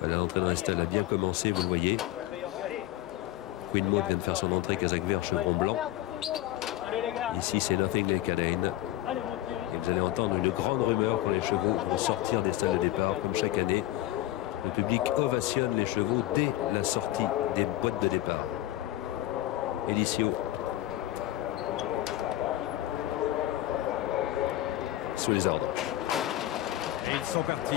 Voilà, l'entrée dans les stalles a bien commencé, vous le voyez. Queen Maud vient de faire son entrée, casaque vert, chevron blanc. Ici, c'est Nothing Like Alain. Et vous allez entendre une grande rumeur quand les chevaux vont sortir des stalles de départ, comme chaque année. Le public ovationne les chevaux dès la sortie des boîtes de départ. Elicio. Sous les ordres. Et ils sont partis.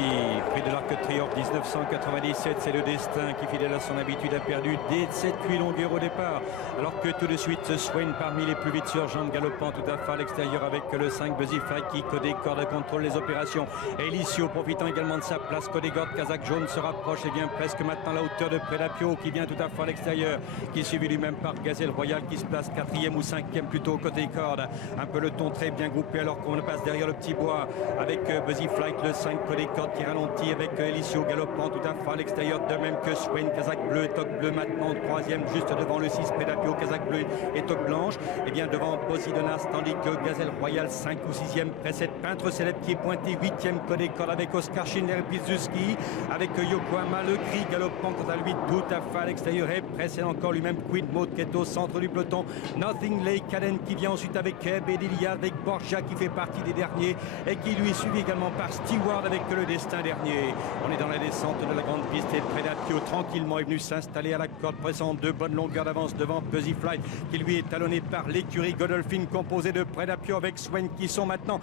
Prix de l'Arc de Triomphe 1997, c'est le destin qui, fidèle à son habitude, a perdu dès 7-8 longueurs au départ. Alors que tout de suite, Swain parmi les plus vite sur jambes, galopant tout à fait à l'extérieur avec le 5 Buzzy Fly qui codé corde contrôle les opérations. Elicio profitant également de sa place. Codégord, casaque jaune se rapproche et vient presque maintenant à la hauteur de Predapio qui vient tout à fait à l'extérieur, qui est suivi lui-même par Gazelle Royal qui se place 4e ou 5e plutôt côté corde. Un peu le ton très bien groupé alors qu'on passe derrière le petit bois avec Buzzy Flight, le 5 côté corde qui ralentit avec Elicio galopant tout à fait à l'extérieur, de même que Swain, casaque bleu et toque bleu maintenant 3e juste devant le 6 Predapio, casaque bleu et toque blanche. Et bien devant Posidonas, tandis que Gazelle Royal 5 ou 6e précède Peintre Célèbre qui est pointé 8e côté corde avec Oscar Schindler et Pizuski, avec Yokohama le gris galopant quant à lui tout à fait à l'extérieur et précède encore lui-même Queen Maud qui est au centre du peloton. Nothing Like Caden qui vient ensuite avec Bedilia, avec Borgia qui fait partie des derniers et qui lui est suivi également par Stewart avec le destin dernier. On est dans la descente de la grande piste et Predapio tranquillement est venu s'installer à la corde, pressant de bonnes longueurs d'avance devant Buzzy Flight qui lui est talonné par l'écurie Godolphin composée de Predapio avec Swain qui sont maintenant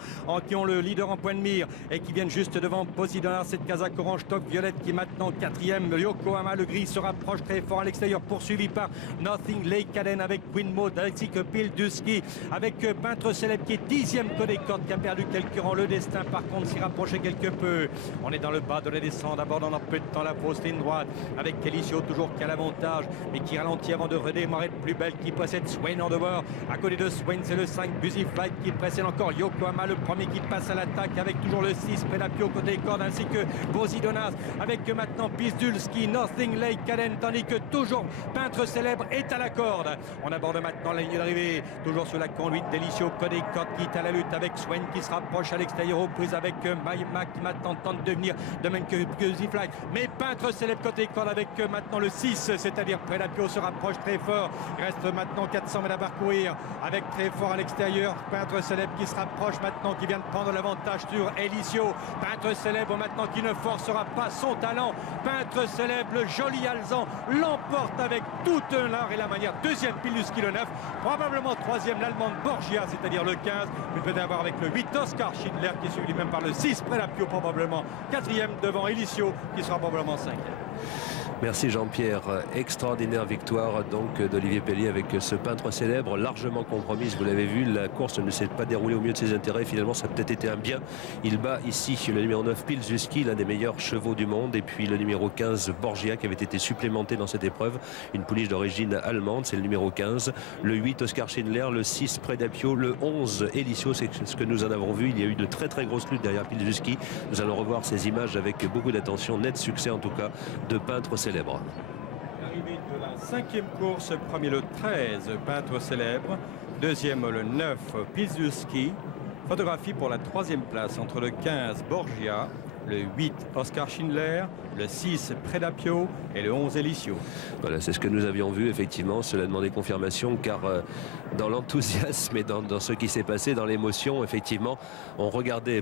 qui ont le leader en point de mire et qui viennent juste devant Posidonar, cette casaque orange toque violette qui est maintenant 4e. Yokohama le gris se rapproche très fort à l'extérieur, poursuivi par Nothing Like Caden avec Queen Maud, ainsi que Pilduski avec Peintre Célèbre qui est 10e côté corde qui a perdu quelques rangs. Le destin par contre s'y rapprochait quelque peu. On est dans le bas de la descente, abordant dans peu de temps la fausse ligne droite avec Elicio toujours qui a l'avantage mais qui ralentit avant de redémarrer de plus belle, qui précède Swain en dehors. À côté de Swain, c'est le 5 Buzzy Flight qui précède encore Yokohama, le premier qui passe à l'attaque avec toujours le 6 Predapio côté corde, ainsi que Posidonas avec maintenant Pizdulski, Nothing Like Caden, tandis que toujours Peintre Célèbre est à la corde. On aborde maintenant la ligne d'arrivée, toujours sous la conduite d'Elicio côté corde qui est à la lutte avec Swain qui se rapproche à l'extérieur aux prises avec Maïma qui maintenant tente de venir de même que Buzzy Flight, mais Peintre Célèbre côté corde avec maintenant le 6, c'est-à-dire Predapio se rapproche très fort. Il reste maintenant 400 mètres à parcourir avec très fort à l'extérieur Peintre Célèbre qui se rapproche maintenant, qui vient de prendre l'avantage sur Elicio. Peintre Célèbre maintenant qui ne forcera pas son talent. Peintre Célèbre, le joli Alzan, l'emporte avec toute l'art et la manière. 2e Pilduski le 9, probablement 3e l'Allemande Borgia, c'est-à-dire le 15. Il peut y avoir avec le 8 Oscar Schindler qui est suivi même par le 6 Predapio, probablement 4e devant Elicio qui sera probablement 5e. Merci Jean-Pierre. Extraordinaire victoire donc d'Olivier Pellier avec ce Peintre Célèbre largement compromise. Vous l'avez vu, la course ne s'est pas déroulée au mieux de ses intérêts. Finalement, ça a peut-être été un bien. Il bat ici le numéro 9 Pilzuski, l'un des meilleurs chevaux du monde. Et puis le numéro 15 Borgia qui avait été supplémenté dans cette épreuve. Une pouliche d'origine allemande, c'est le numéro 15. Le 8 Oscar Schindler, le 6 Predapio, le 11 Elicio. C'est ce que nous en avons vu. Il y a eu de très très grosses luttes derrière Pilzuski. Nous allons revoir ces images avec beaucoup d'attention. Net succès en tout cas de Peintre Célèbre. L'arrivée de la 5e course, premier le 13 Peintre Célèbre, 2e le 9 Pilzuski. Photographie pour la 3e place entre le 15 Borgia, le 8 Oscar Schindler, le 6 Predapio et le 11 Elicio. Voilà, c'est ce que nous avions vu, effectivement. Cela demandait confirmation, car dans l'enthousiasme et dans ce qui s'est passé, dans l'émotion, effectivement, on regardait